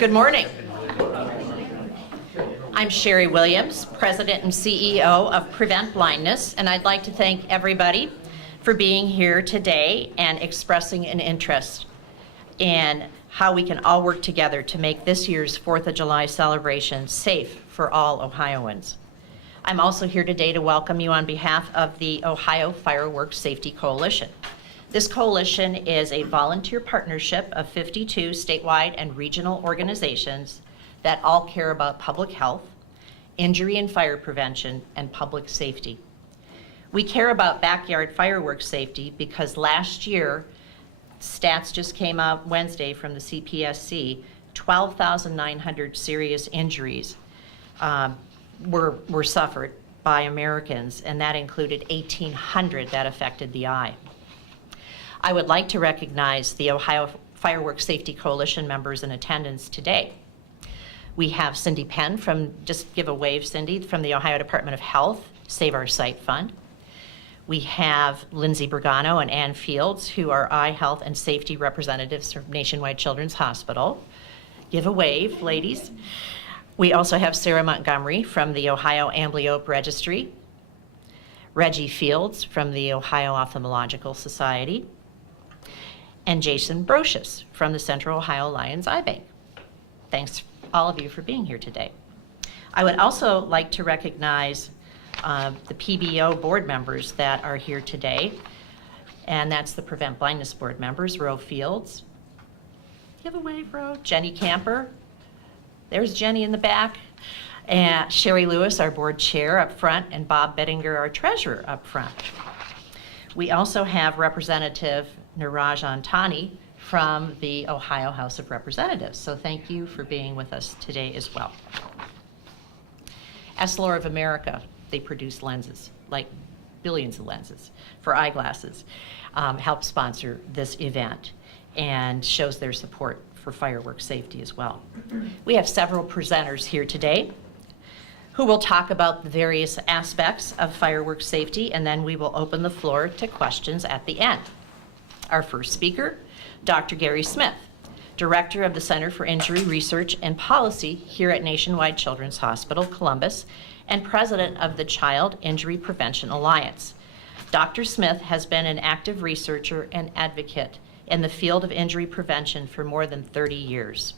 Good morning. I'm Sherry Williams, President and CEO of Prevent Blindness, and I'd like to thank everybody for being here today and expressing an interest in how we can all work together to make this year's 4th of July celebration safe for all Ohioans. I'm also here today to welcome you on behalf of the Ohio Firework Safety Coalition. This coalition is a volunteer partnership of 52 statewide and regional organizations that all care about public health, injury and fire prevention, and public safety. We care about backyard fireworks safety because last year, stats just came out Wednesday from the CPSC, 12,900 serious injuries were suffered by Americans, and that included 1,800 that affected the eye. I would like to recognize the Ohio Fireworks Safety Coalition members in attendance today. We have Cindy Penn from, just give a wave, Cindy, from the Ohio Department of Health, Save Our Sight Fund. We have Lindsay Bergano and Ann Fields, who are eye health and safety representatives from Nationwide Children's Hospital. Give a wave, ladies. We also have Sarah Montgomery from the Ohio Amblyopia Registry, Reggie Fields from the Ohio Ophthalmological Society, and Jason Brocious from the Central Ohio Lions Eye Bank. Thanks all of you for being here today. I would also like to recognize the PBO board members that are here today, and that's the Prevent Blindness board members, Ro Fields. Give a wave, Ro. Jenny Camper. There's Jenny in the back. And Sherry Lewis, our board chair up front, and Bob Bettinger, our treasurer up front. We also have Representative Niraj Antani from the Ohio House of Representatives. So thank you for being with us today as well. Essilor of America, they produce lenses, like billions of lenses for eyeglasses, help sponsor this event and shows their support for fireworks safety as well. We have several presenters here today who will talk about the various aspects of fireworks safety, and then we will open the floor to questions at the end. Our first speaker, Dr. Gary Smith, Director of the Center for Injury Research and Policy here at Nationwide Children's Hospital, Columbus, and President of the Child Injury Prevention Alliance. Dr. Smith has been an active researcher and advocate in the field of injury prevention for more than 30 years.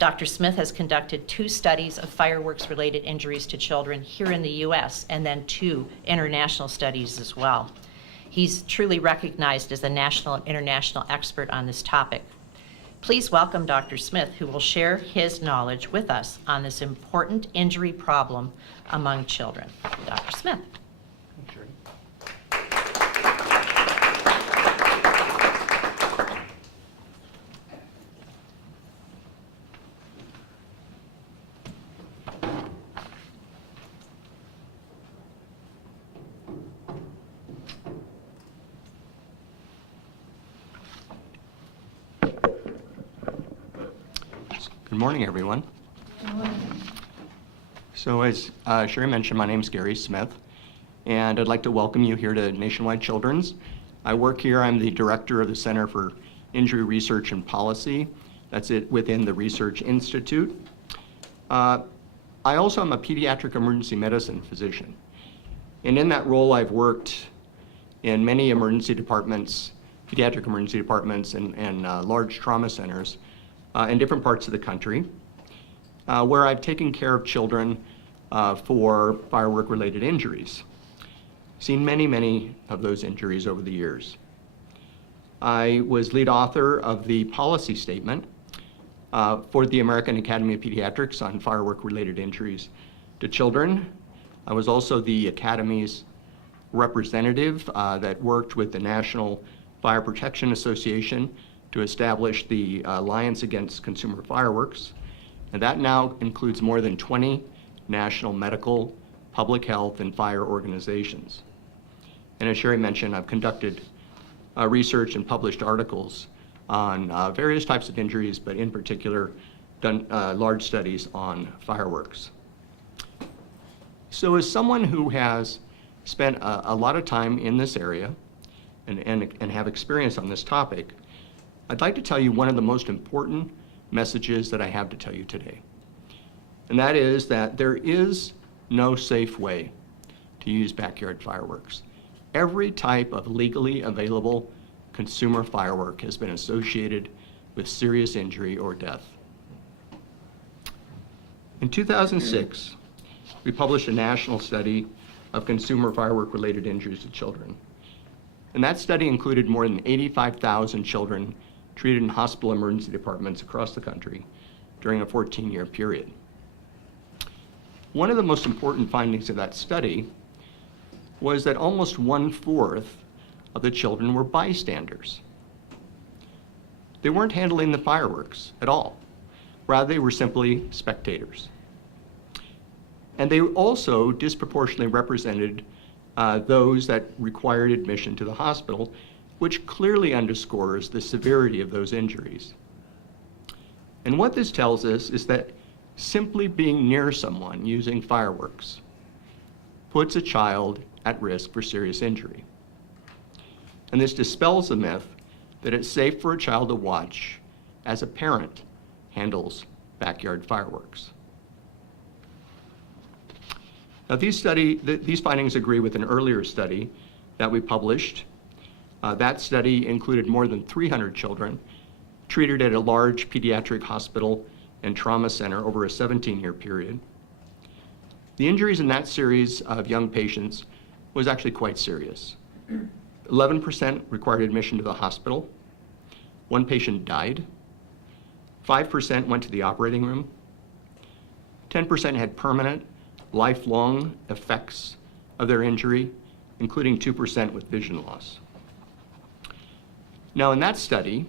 Dr. Smith has conducted 2 studies of fireworks-related injuries to children here in the U.S. and then 2 international studies as well. He's truly recognized as a national and international expert on this topic. Please welcome Dr. Smith, who will share his knowledge with us on this important injury problem among children. Dr. Smith. Good morning, everyone. Good morning. So as Sherry mentioned, my name is Gary Smith, and I'd like to welcome you here to Nationwide Children's. I work here, I'm the director of the Center for Injury Research and Policy. That's it within the Research Institute. I also am a pediatric emergency medicine physician. And in that role, I've worked in many emergency departments, pediatric emergency departments and large trauma centers in different parts of the country, where I've taken care of children for firework-related injuries. Seen many, many of those injuries over the years. I was lead author of the policy statement for the American Academy of Pediatrics on firework-related injuries to children. I was also the Academy's representative that worked with the National Fire Protection Association to establish the Alliance Against Consumer Fireworks. And that now includes more than 20 national medical, public health, and fire organizations. And as Sherry mentioned, I've conducted research and published articles on various types of injuries, but in particular, done large studies on fireworks. So as someone who has spent a lot of time in this area and have experience on this topic, I'd like to tell you one of the most important messages that I have to tell you today. And that is that there is no safe way to use backyard fireworks. Every type of legally available consumer firework has been associated with serious injury or death. In 2006, we published a national study of consumer firework-related injuries to children. And that study included more than 85,000 children treated in hospital emergency departments across the country during a 14-year period. One of the most important findings of that study was that almost 1/4 of the children were bystanders. They weren't handling the fireworks at all. Rather, they were simply spectators. And they also disproportionately represented those that required admission to the hospital, which clearly underscores the severity of those injuries. And what this tells us is that simply being near someone using fireworks puts a child at risk for serious injury. And this dispels the myth that it's safe for a child to watch as a parent handles backyard fireworks. Now, these findings agree with an earlier study that we published. That study included more than 300 children treated at a large pediatric hospital and trauma center over a 17-year period. The injuries in that series of young patients was actually quite serious. 11% required admission to the hospital. 1 patient died. 5% went to the operating room. 10% had permanent, lifelong effects of their injury, including 2% with vision loss. Now, in that study,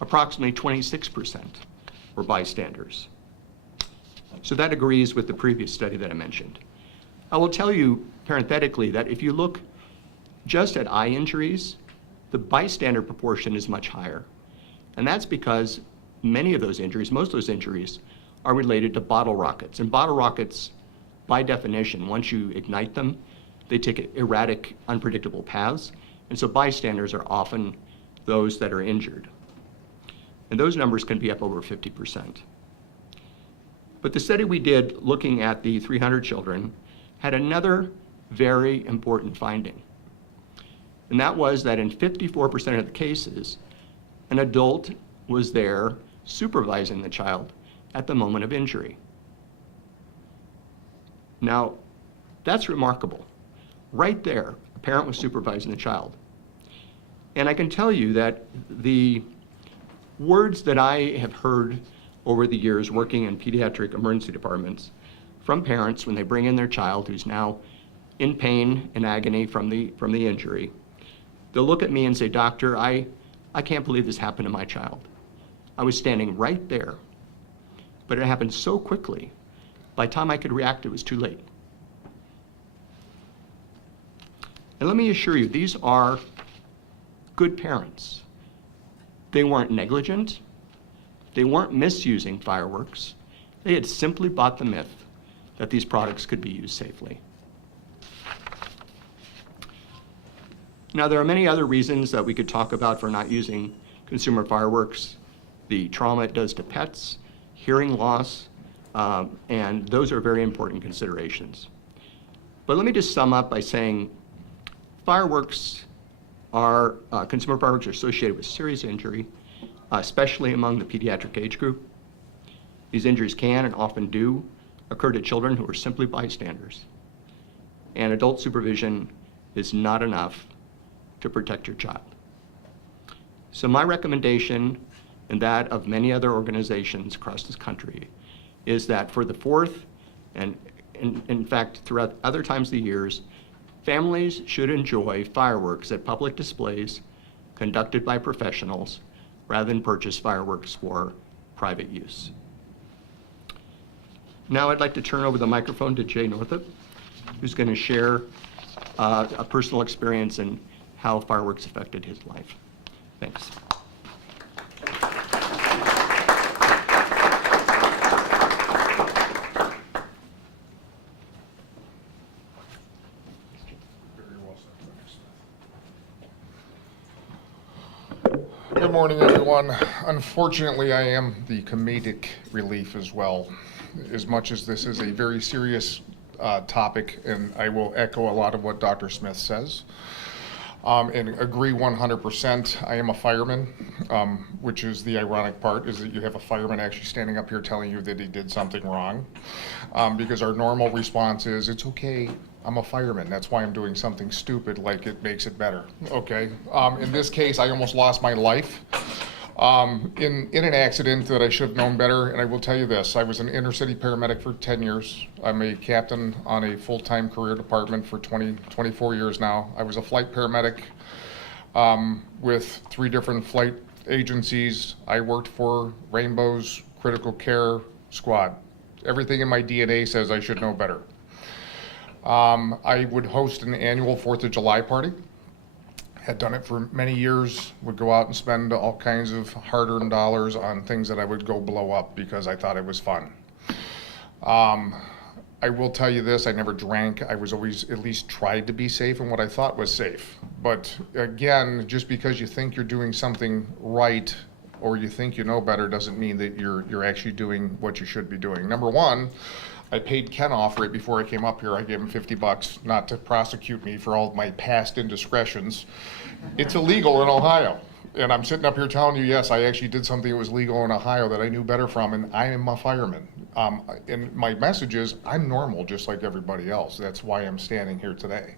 approximately 26% were bystanders. So that agrees with the previous study that I mentioned. I will tell you parenthetically that if you look just at eye injuries, the bystander proportion is much higher. And that's because many of those injuries, most of those injuries, are related to bottle rockets. And bottle rockets, by definition, once you ignite them, they take erratic, unpredictable paths. And so bystanders are often those that are injured. And those numbers can be up over 50%. But the study we did looking at the 300 children had another very important finding. And that was that in 54% of the cases, an adult was there supervising the child at the moment of injury. Now, that's remarkable. Right there, a parent was supervising the child. And I can tell you that the words that I have heard over the years working in pediatric emergency departments from parents when they bring in their child who's now in pain and agony from the injury, they'll look at me and say, "Doctor, I can't believe this happened to my child. I was standing right there, but it happened so quickly. By the time I could react, it was too late." And let me assure you, these are good parents. They weren't negligent. They weren't misusing fireworks. They had simply bought the myth that these products could be used safely. Now, there are many other reasons that we could talk about for not using consumer fireworks. The trauma it does to pets, hearing loss, and those are very important considerations. But let me just sum up by saying consumer fireworks are associated with serious injury, especially among the pediatric age group. These injuries can and often do occur to children who are simply bystanders. And adult supervision is not enough to protect your child. So my recommendation, and that of many other organizations across this country, is that for the 4th, and in fact throughout other times of the years, families should enjoy fireworks at public displays conducted by professionals rather than purchase fireworks for private use. Now I'd like to turn over the microphone to Jay Northup, who's going to share a personal experience and how fireworks affected his life. Thanks. Good morning, everyone. Unfortunately, I am the comedic relief as well, as much as this is a very serious topic, and I will echo a lot of what Dr. Smith says. And agree 100%. I am a fireman, which is the ironic part, is that you have a fireman actually standing up here telling you that he did something wrong. Because our normal response is, it's okay, I'm a fireman. That's why I'm doing something stupid, like it makes it better, okay? In this case, I almost lost my life in an accident that I should have known better. And I will tell you this, I was an inner city paramedic for 10 years. I'm a captain on a full-time career department for 24 years now. I was a flight paramedic with 3 different flight agencies. I worked for Rainbow's Critical Care Squad. Everything in my DNA says I should know better. I would host an annual 4th of July party. Had done it for many years, would go out and spend all kinds of hard-earned dollars on things that I would go blow up because I thought it was fun. I will tell you this, I never drank. I was always at least tried to be safe in what I thought was safe. But again, just because you think you're doing something right or you think you know better doesn't mean that you're actually doing what you should be doing. Number one, I paid Ken off right before I came up here. I gave him $50 not to prosecute me for all of my past indiscretions. It's illegal in Ohio. And I'm sitting up here telling you, yes, I actually did something that was legal in Ohio that I knew better from, and I am a fireman. And my message is, I'm normal just like everybody else. That's why I'm standing here today.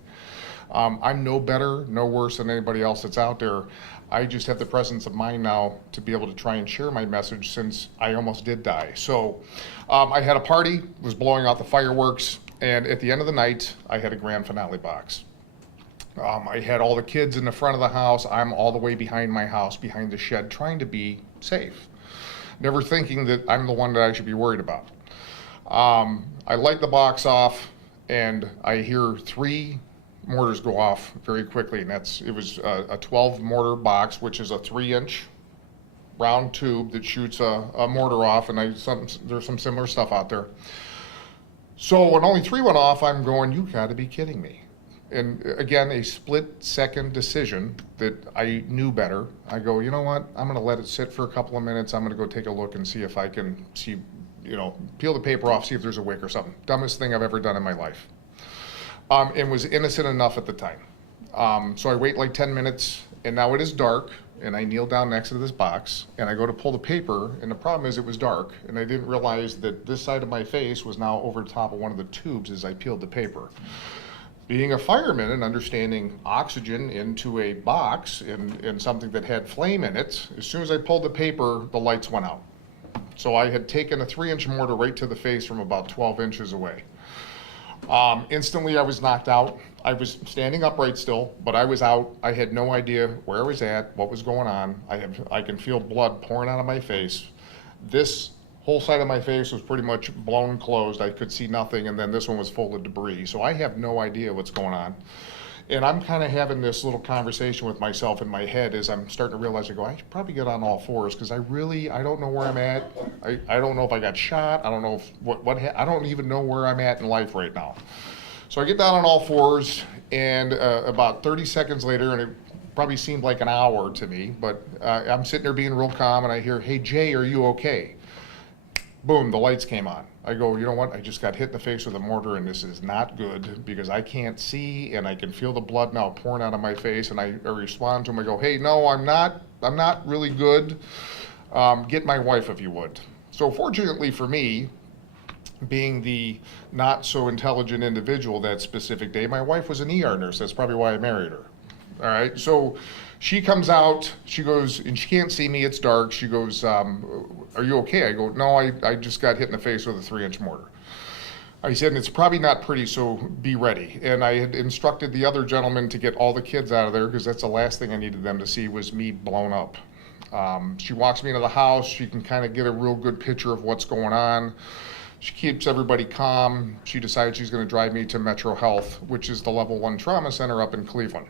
I'm no better, no worse than anybody else that's out there. I just have the presence of mind now to be able to try and share my message since I almost did die. So I had a party, was blowing out the fireworks, and at the end of the night, I had a grand finale box. I had all the kids in the front of the house. I'm all the way behind my house, behind the shed, trying to be safe. Never thinking that I'm the one that I should be worried about. I light the box off, and I hear 3 mortars go off very quickly, and it was a 12 mortar box, which is a 3-inch round tube that shoots a mortar off, and there's some similar stuff out there. So when only 3 went off, I'm going, you gotta be kidding me. And again, a split-second decision that I knew better. I go, you know what? I'm gonna let it sit for a couple of minutes. I'm gonna go take a look and see if I can see, peel the paper off, see if there's a wick or something. Dumbest thing I've ever done in my life. And was innocent enough at the time. So I wait like 10 minutes, and now it is dark, and I kneel down next to this box, and I go to pull the paper, and the problem is it was dark, and I didn't realize that this side of my face was now over the top of one of the tubes as I peeled the paper. Being a fireman and understanding oxygen into a box and something that had flame in it, as soon as I pulled the paper, the lights went out. So I had taken a 3-inch mortar right to the face from about 12 inches away. Instantly I was knocked out. I was standing upright still, but I was out. I had no idea where I was at, what was going on. I can feel blood pouring out of my face. This whole side of my face was pretty much blown closed. I could see nothing, and then this one was full of debris. So I have no idea what's going on. And I'm kind of having this little conversation with myself in my head as I'm starting to realize, I should probably get on all fours because I don't know where I'm at. I don't know if I got shot. I don't know if I don't even know where I'm at in life right now. So I get down on all fours, and about 30 seconds later, and it probably seemed like an hour to me, but I'm sitting there being real calm, and I hear, hey, Jay, are you okay? Boom, the lights came on. I go, you know what? I just got hit in the face with a mortar, and this is not good because I can't see, and I can feel the blood now pouring out of my face. And I respond to him. I go, hey, no, I'm not really good. Get my wife if you would. So fortunately for me, being the not so intelligent individual that specific day, my wife was an ER nurse. That's probably why I married her. All right, so she comes out, she goes, and she can't see me, it's dark. She goes, are you okay? I go, no, I just got hit in the face with a 3-inch mortar. I said, and it's probably not pretty, so be ready. And I had instructed the other gentleman to get all the kids out of there because that's the last thing I needed them to see was me blown up. She walks me into the house. She can kind of get a real good picture of what's going on. She keeps everybody calm. She decides she's going to drive me to Metro Health, which is the level 1 trauma center up in Cleveland.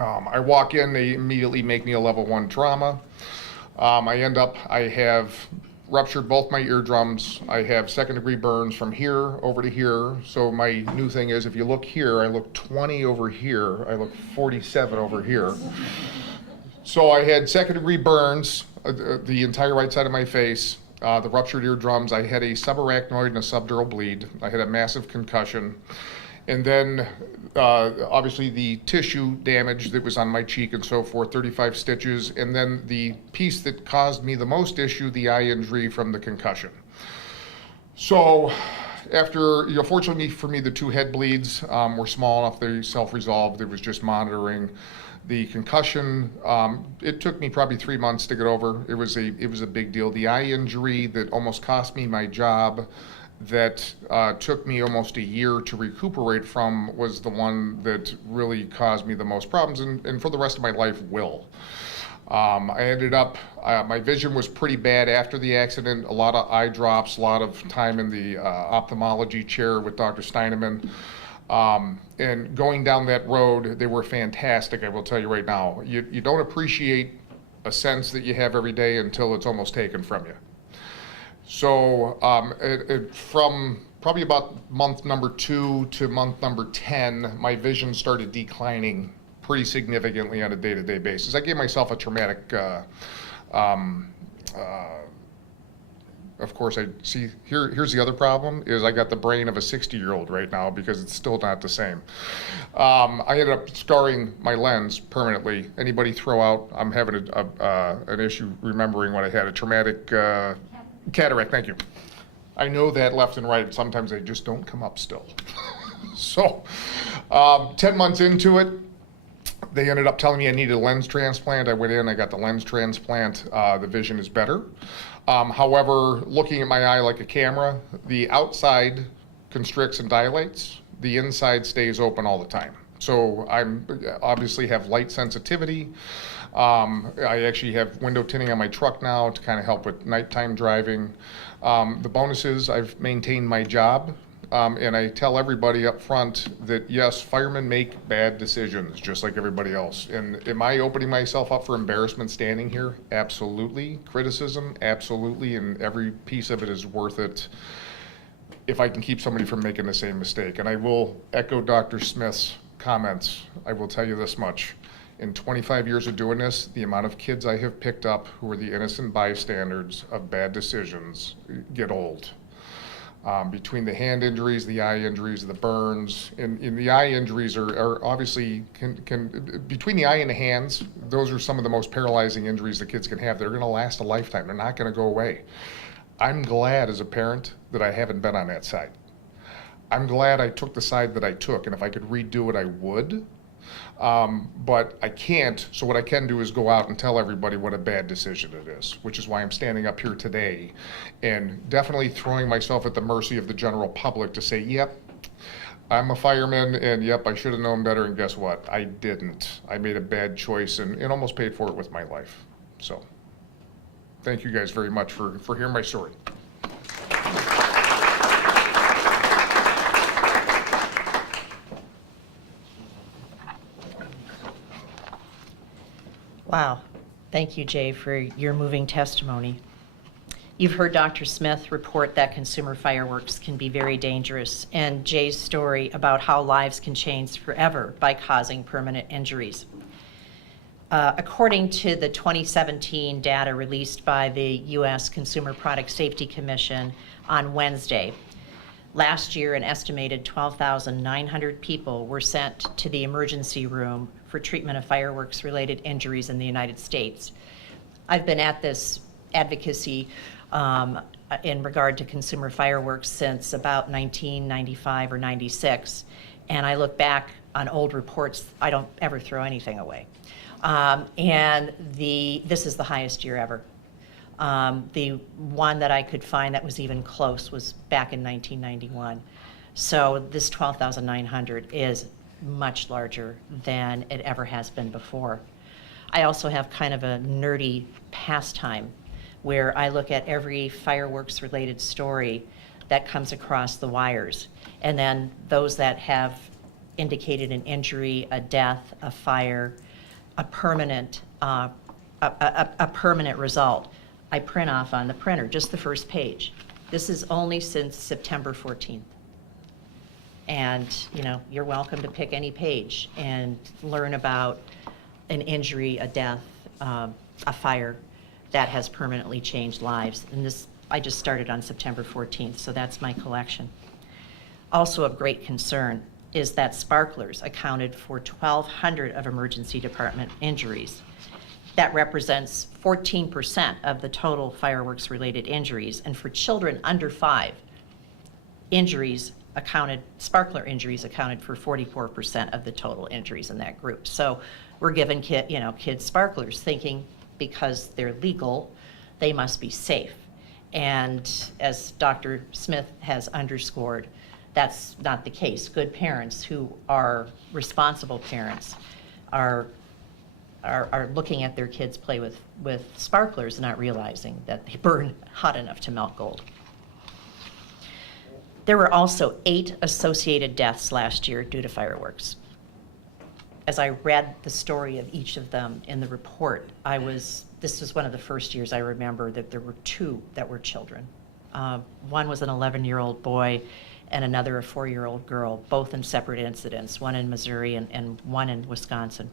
I walk in, they immediately make me a level 1 trauma. I have ruptured both my eardrums. I have 2nd-degree burns from here over to here. So my new thing is, if you look here, I look 20 over here. I look 47 over here. So I had second-degree burns, the entire right side of my face, the ruptured eardrums. I had a subarachnoid and a subdural bleed. I had a massive concussion. And then, obviously, the tissue damage that was on my cheek and so forth, 35 stitches. And then the piece that caused me the most issue, the eye injury from the concussion. So after, fortunately for me, the 2 head bleeds were small enough, they self-resolved. It was just monitoring. The concussion, it took me probably 3 months to get over. It was a big deal. The eye injury that almost cost me my job, that took me almost a year to recuperate from, was the one that really caused me the most problems, and for the rest of my life will. I ended up, my vision was pretty bad after the accident, a lot of eye drops, a lot of time in the ophthalmology chair with Dr. Steineman. And going down that road, they were fantastic, I will tell you right now. You don't appreciate a sense that you have every day until it's almost taken from you. So from probably about month number 2 to month number 10, my vision started declining pretty significantly on a day-to-day basis. I gave myself a traumatic, of course, here's the other problem, is I got the brain of a 60-year-old right now because it's still not the same. I ended up scarring my lens permanently. Anybody throw out, I'm having an issue remembering what I had, a traumatic cataract, thank you. I know that left and right, sometimes they just don't come up still. So, 10 months into it, they ended up telling me I needed a lens transplant. I went in, I got the lens transplant. The vision is better. However, looking at my eye like a camera, the outside constricts and dilates, the inside stays open all the time. So I obviously have light sensitivity. I actually have window tinting on my truck now to kind of help with nighttime driving. The bonus is I've maintained my job. And I tell everybody up front that yes, firemen make bad decisions just like everybody else. And am I opening myself up for embarrassment standing here? Absolutely. Criticism? Absolutely. And every piece of it is worth it if I can keep somebody from making the same mistake. And I will echo Dr. Smith's comments. I will tell you this much. In 25 years of doing this, the amount of kids I have picked up who are the innocent bystanders of bad decisions get old. Between the hand injuries, the eye injuries, the burns, and the eye injuries are obviously, between the eye and the hands, those are some of the most paralyzing injuries that kids can have. They're gonna last a lifetime. They're not gonna go away. I'm glad as a parent that I haven't been on that side. I'm glad I took the side that I took, and if I could redo it, I would. But I can't, so what I can do is go out and tell everybody what a bad decision it is, which is why I'm standing up here today and definitely throwing myself at the mercy of the general public to say, yep, I'm a fireman, and yep, I should have known better, and guess what? I didn't. I made a bad choice and almost paid for it with my life. So, thank you guys very much for hearing my story. Wow. Thank you, Jay, for your moving testimony. You've heard Dr. Smith report that consumer fireworks can be very dangerous, and Jay's story about how lives can change forever by causing permanent injuries. According to the 2017 data released by the U.S. Consumer Product Safety Commission on Wednesday, last year an estimated 12,900 people were sent to the emergency room for treatment of fireworks-related injuries in the United States. I've been at this advocacy in regard to consumer fireworks since about 1995 or 96, and I look back on old reports. I don't ever throw anything away. And this is the highest year ever. The one that I could find that was even close was back in 1991. So this 12,900 is much larger than it ever has been before. I also have kind of a nerdy pastime where I look at every fireworks related story that comes across the wires, and then those that have indicated an injury, a death, a fire, a permanent result, I print off on the printer, just the first page. This is only since September 14th. And you're welcome to pick any page and learn about an injury, a death, a fire that has permanently changed lives. And this, I just started on September 14th, so that's my collection. Also of great concern is that sparklers accounted for 1,200 of emergency department injuries. That represents 14% of the total fireworks-related injuries. And for children under 5, sparkler injuries accounted for 44% of the total injuries in that group. So we're giving kids sparklers thinking because they're legal, they must be safe. And as Dr. Smith has underscored, that's not the case. Good parents who are responsible parents are looking at their kids play with sparklers, not realizing that they burn hot enough to melt gold. There were also 8 associated deaths last year due to fireworks. As I read the story of each of them in the report, this was one of the first years I remember that there were 2 that were children. One was an 11-year-old boy and another a 4-year-old girl, both in separate incidents, one in Missouri and one in Wisconsin.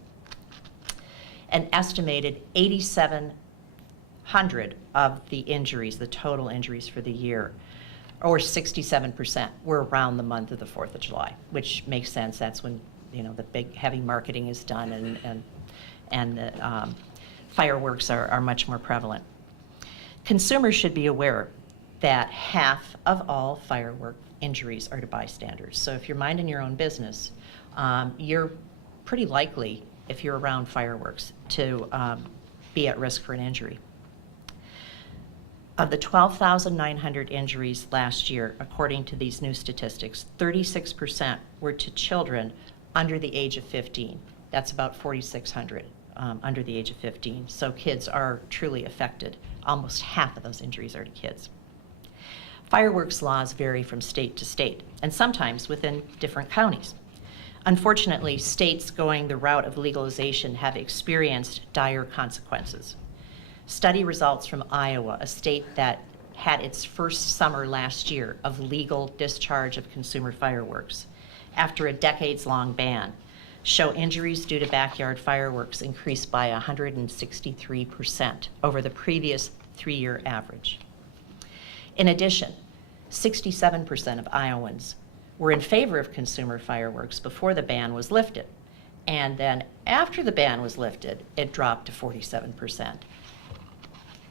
An estimated 8,700 of the injuries, the total injuries for the year, or 67%, were around the month of the 4th of July, which makes sense. That's when the big heavy marketing is done and the fireworks are much more prevalent. Consumers should be aware that half of all firework injuries are to bystanders. So if you're minding your own business, you're pretty likely, if you're around fireworks, to be at risk for an injury. Of the 12,900 injuries last year, according to these new statistics, 36% were to children under the age of 15. That's about 4,600 under the age of 15. So kids are truly affected. Almost half of those injuries are to kids. Fireworks laws vary from state to state, and sometimes within different counties. Unfortunately, states going the route of legalization have experienced dire consequences. Study results from Iowa, a state that had its first summer last year of legal discharge of consumer fireworks, after a decades-long ban, show injuries due to backyard fireworks increased by 163% over the previous 3-year average. In addition, 67% of Iowans were in favor of consumer fireworks before the ban was lifted. And then after the ban was lifted, it dropped to 47%.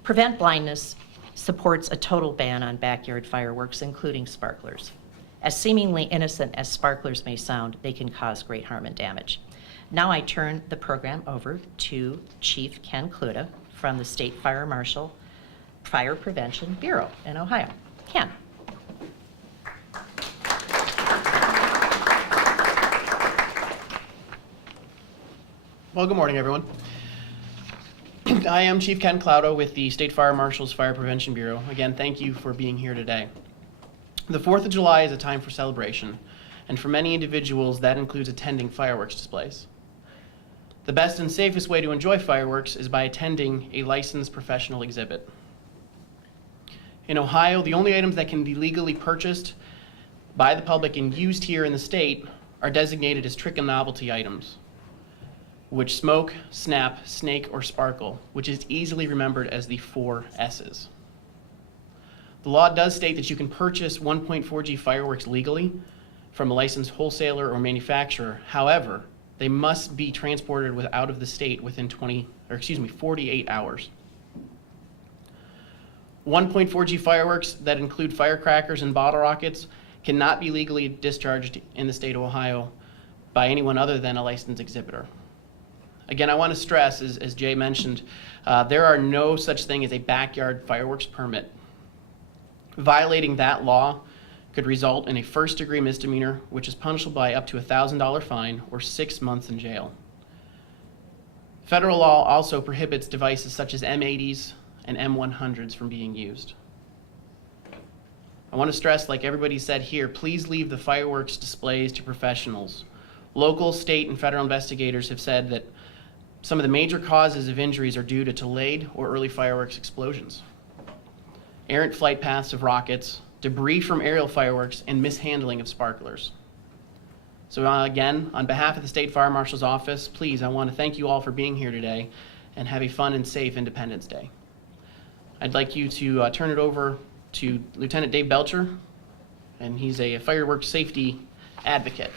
Prevent Blindness supports a total ban on backyard fireworks, including sparklers. As seemingly innocent as sparklers may sound, they can cause great harm and damage. Now I turn the program over to Chief Ken Kluta from the State Fire Marshal Fire Prevention Bureau in Ohio. Ken. Well, good morning, everyone. I am Chief Ken Kluta with the State Fire Marshal's Fire Prevention Bureau. Again, thank you for being here today. The 4th of July is a time for celebration, and for many individuals, that includes attending fireworks displays. The best and safest way to enjoy fireworks is by attending a licensed professional exhibit. In Ohio, the only items that can be legally purchased by the public and used here in the state are designated as trick and novelty items, which smoke, snap, snake, or sparkle, which is easily remembered as the 4 S's. The law does state that you can purchase 1.4G fireworks legally from a licensed wholesaler or manufacturer. However, they must be transported out of the state within 48 hours. 1.4G fireworks that include firecrackers and bottle rockets cannot be legally discharged in the state of Ohio by anyone other than a licensed exhibitor. Again, I want to stress, as Jay mentioned, there are no such thing as a backyard fireworks permit. Violating that law could result in a first-degree misdemeanor, which is punishable by up to a $1,000 fine or 6 months in jail. Federal law also prohibits devices such as M80s and M100s from being used. I want to stress, like everybody said here, please leave the fireworks displays to professionals. Local, state, and federal investigators have said that some of the major causes of injuries are due to delayed or early fireworks explosions, errant flight paths of rockets, debris from aerial fireworks, and mishandling of sparklers. So again, on behalf of the State Fire Marshal's Office, please, I want to thank you all for being here today and have a fun and safe Independence Day. I'd like you to turn it over to Lieutenant Dave Belcher, and he's a fireworks safety advocate.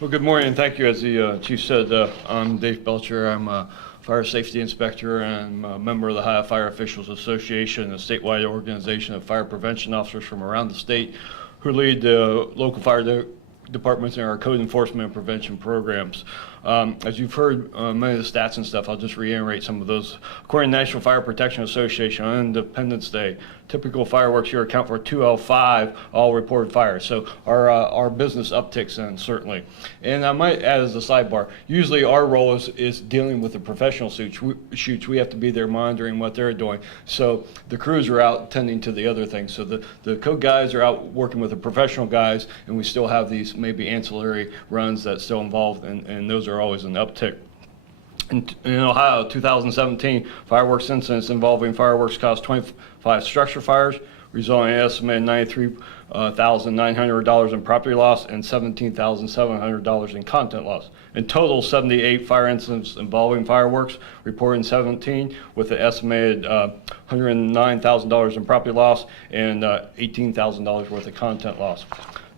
Well, good morning, and thank you. As the chief said, I'm Dave Belcher. I'm a fire safety inspector, and I'm a member of the Ohio Fire Officials Association, a statewide organization of fire prevention officers from around the state who lead the local fire departments in our code enforcement and prevention programs. As you've heard many of the stats and stuff, I'll just reiterate some of those. According to the National Fire Protection Association, on Independence Day, typical fireworks here account for 2 out of 5 all reported fires. So our business upticks in, certainly. And I might add as a sidebar, usually our role is dealing with the professional shoots. We have to be there monitoring what they're doing. So the crews are out tending to the other things. So the code guys are out working with the professional guys, and we still have these maybe ancillary runs that still involved, and those are always an uptick. In Ohio, 2017, fireworks incidents involving fireworks caused 25 structure fires, resulting in an estimated $93,900 in property loss and $17,700 in content loss. In total, 78 fire incidents involving fireworks reported in 2017, with an estimated $109,000 in property loss and $18,000 worth of content loss.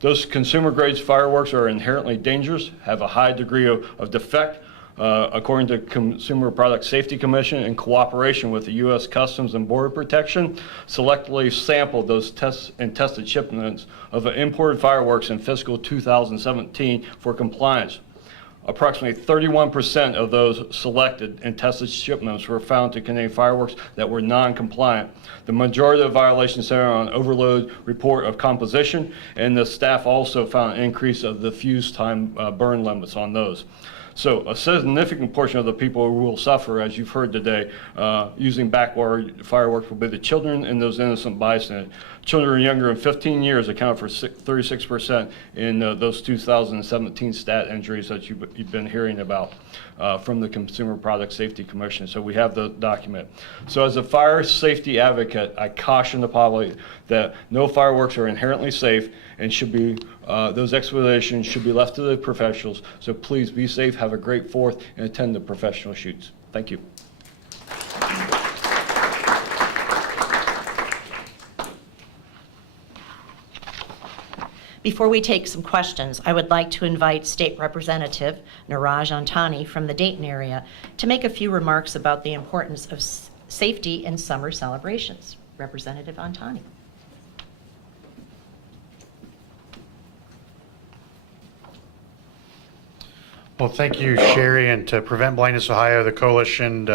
Those consumer-grade fireworks are inherently dangerous, have a high degree of defect. According to Consumer Product Safety Commission, in cooperation with the U.S. Customs and Border Protection, selectively sampled those tests and tested shipments of imported fireworks in fiscal 2017 for compliance. Approximately 31% of those selected and tested shipments were found to contain fireworks that were non-compliant. The majority of violations center on overload report of composition, and the staff also found an increase of the fuse time burn limits on those. So a significant portion of the people who will suffer, as you've heard today, using backwater fireworks will be the children and those innocent bystanders. Children younger than 15 years account for 36% in those 2017 stat injuries that you've been hearing about from the Consumer Product Safety Commission. So we have the document. So as a fire safety advocate, I caution the public that no fireworks are inherently safe and should be, those expeditions should be left to the professionals. So please be safe, have a great 4th, and attend the professional shoots. Thank you. Before we take some questions, I would like to invite State Representative Niraj Antani from the Dayton area to make a few remarks about the importance of safety in summer celebrations. Representative Antani. Well, thank you, Sherry, and to Prevent Blindness Ohio, the Coalition,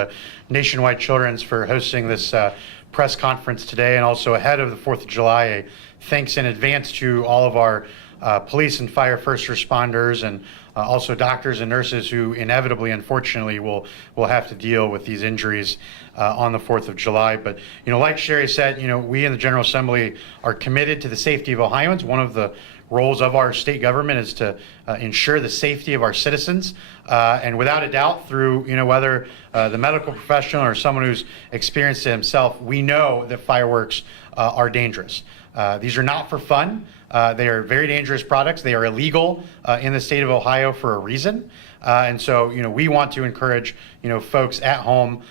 Nationwide Children's for hosting this press conference today, and also ahead of the 4th of July, a thanks in advance to all of our police and fire first responders, and also doctors and nurses who inevitably, unfortunately, will have to deal with these injuries on the 4th of July. But, like Sherry said, we in the General Assembly are committed to the safety of Ohioans. One of the roles of our state government is to ensure the safety of our citizens, and without a doubt, through whether the medical professional or someone who's experienced it himself, we know that fireworks are dangerous. These are not for fun. They are very dangerous products. They are illegal in the state of Ohio for a reason, and so we want to encourage folks at home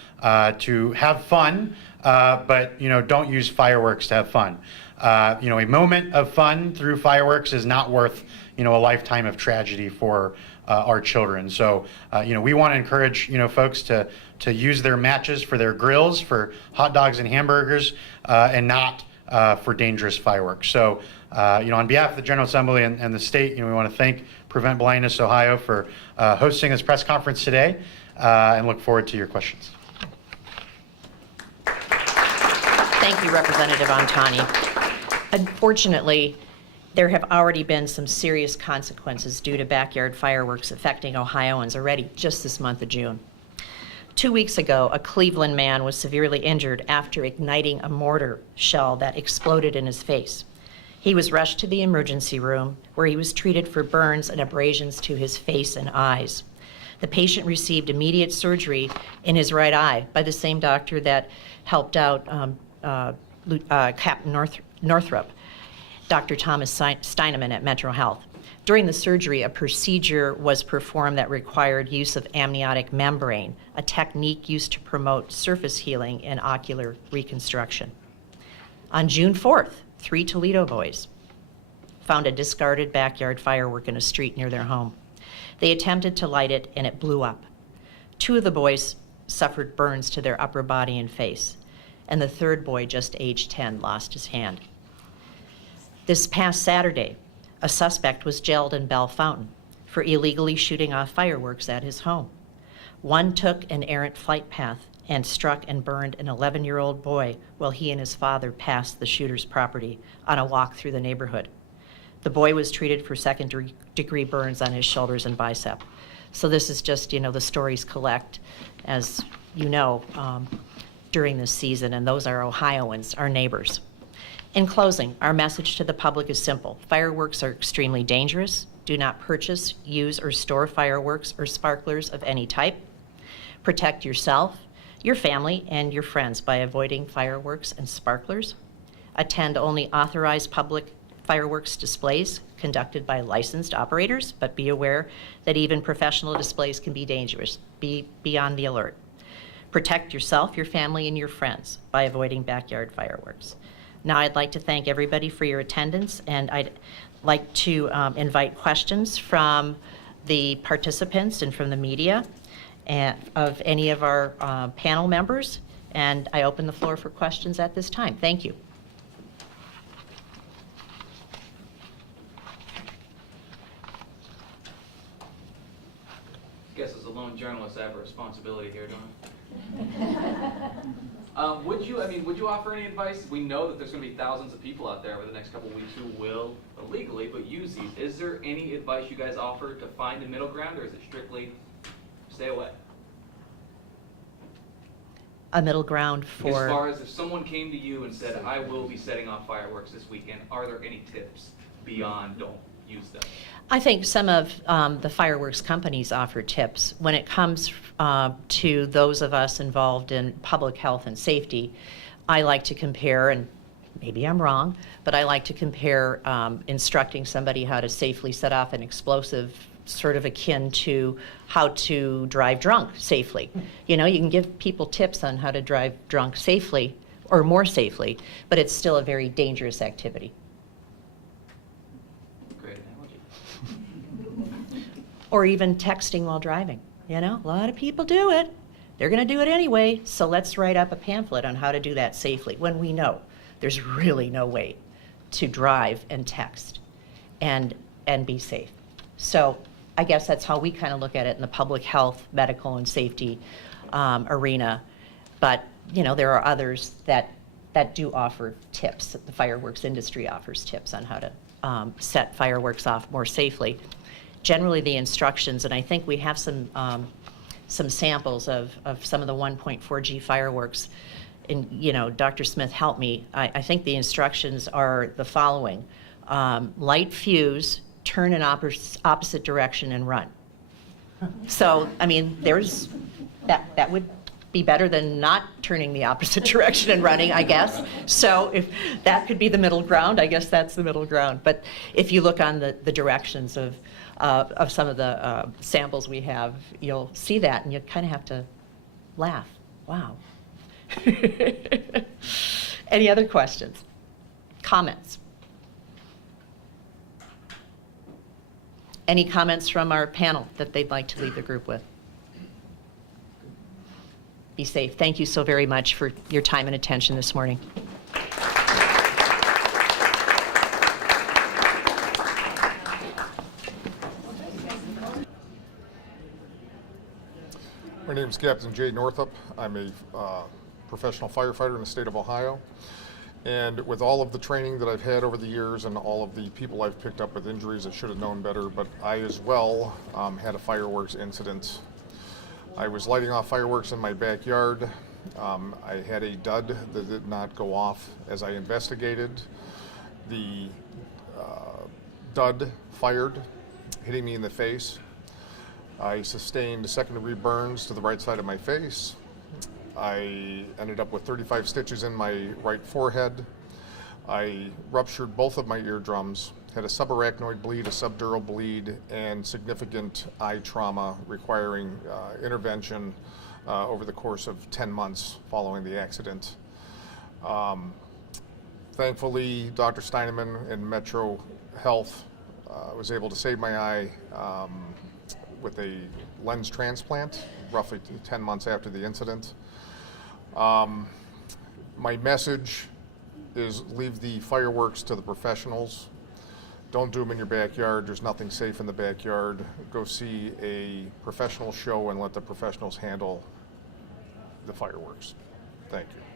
to have fun, but don't use fireworks to have fun. A moment of fun through fireworks is not worth, a lifetime of tragedy for our children. So, we want to encourage, folks to use their matches for their grills, for hot dogs and hamburgers, and not for dangerous fireworks. So, on behalf of the General Assembly and the state, we want to thank Prevent Blindness Ohio for hosting this press conference today, and look forward to your questions. Thank you, Representative Antani. Unfortunately, there have already been some serious consequences due to backyard fireworks affecting Ohioans already just this month of June. 2 weeks ago, a Cleveland man was severely injured after igniting a mortar shell that exploded in his face. He was rushed to the emergency room where he was treated for burns and abrasions to his face and eyes. The patient received immediate surgery in his right eye by the same doctor that helped out Captain Northrop, Dr. Thomas Steineman at Metro Health. During the surgery, a procedure was performed that required use of amniotic membrane, a technique used to promote surface healing and ocular reconstruction. On June 4th, 3 Toledo boys found a discarded backyard firework in a street near their home. They attempted to light it and it blew up. 2 of the boys suffered burns to their upper body and face, and the third boy, just age 10, lost his hand. This past Saturday, a suspect was jailed in Bell Fountain for illegally shooting off fireworks at his home. One took an errant flight path and struck and burned an 11-year-old boy while he and his father passed the shooter's property on a walk through the neighborhood. The boy was treated for second-degree burns on his shoulders and bicep. So this is just, the stories collect, as you know, during this season, and those are Ohioans, our neighbors. In closing, our message to the public is simple. Fireworks are extremely dangerous. Do not purchase, use, or store fireworks or sparklers of any type. Protect yourself, your family, and your friends by avoiding fireworks and sparklers. Attend only authorized public fireworks displays conducted by licensed operators, but be aware that even professional displays can be dangerous. Be on the alert. Protect yourself, your family, and your friends by avoiding backyard fireworks. Now I'd like to thank everybody for your attendance, and I'd like to invite questions from the participants and from the media and of any of our panel members, and I open the floor for questions at this time. Thank you. I guess as a lone journalist, I have a responsibility here, don't I? Would you offer any advice? We know that there's going to be thousands of people out there over the next couple of weeks who will illegally but use these. Is there any advice you guys offer to find the middle ground, or is it strictly stay away? A middle ground for... As far as if someone came to you and said, I will be setting off fireworks this weekend, are there any tips beyond don't use them? I think some of the fireworks companies offer tips. When it comes to those of us involved in public health and safety, I like to compare, and maybe I'm wrong, but I like to compare instructing somebody how to safely set off an explosive, sort of akin to how to drive drunk safely. You can give people tips on how to drive drunk safely, or more safely, but it's still a very dangerous activity. Or even texting while driving. A lot of people do it. They're going to do it anyway, so let's write up a pamphlet on how to do that safely when we know there's really no way to drive and text and be safe. So I guess that's how we kind of look at it in the public health, medical, and safety arena. But, there are others that do offer tips. The fireworks industry offers tips on how to set fireworks off more safely. Generally, the instructions, and I think we have some samples of some of the 1.4G fireworks, and Dr. Smith helped me. I think the instructions are the following: light fuse, turn in opposite direction, and run. So, there's that would be better than not turning the opposite direction and running, I guess. So if that could be the middle ground, I guess that's the middle ground. But if you look on the directions of some of the samples we have, you'll see that, and you kind of have to laugh. Wow. Any other questions? Comments? Any comments from our panel that they'd like to leave the group with? Be safe. Thank you so very much for your time and attention this morning. My name is Captain Jay Northup. I'm a professional firefighter in the state of Ohio. And with all of the training that I've had over the years and all of the people I've picked up with injuries, I should have known better, but I as well had a fireworks incident. I was lighting off fireworks in my backyard. I had a dud that did not go off. As I investigated, the dud fired, hitting me in the face. I sustained second-degree burns to the right side of my face. I ended up with 35 stitches in my right forehead. I ruptured both of my eardrums, had a subarachnoid bleed, a subdural bleed, and significant eye trauma requiring intervention over the course of 10 months following the accident. Thankfully, Dr. Steineman and Metro Health was able to save my eye with a lens transplant roughly 10 months after the incident. My message is leave the fireworks to the professionals. Don't do them in your backyard. There's nothing safe in the backyard. Go see a professional show and let the professionals handle the fireworks. Thank you.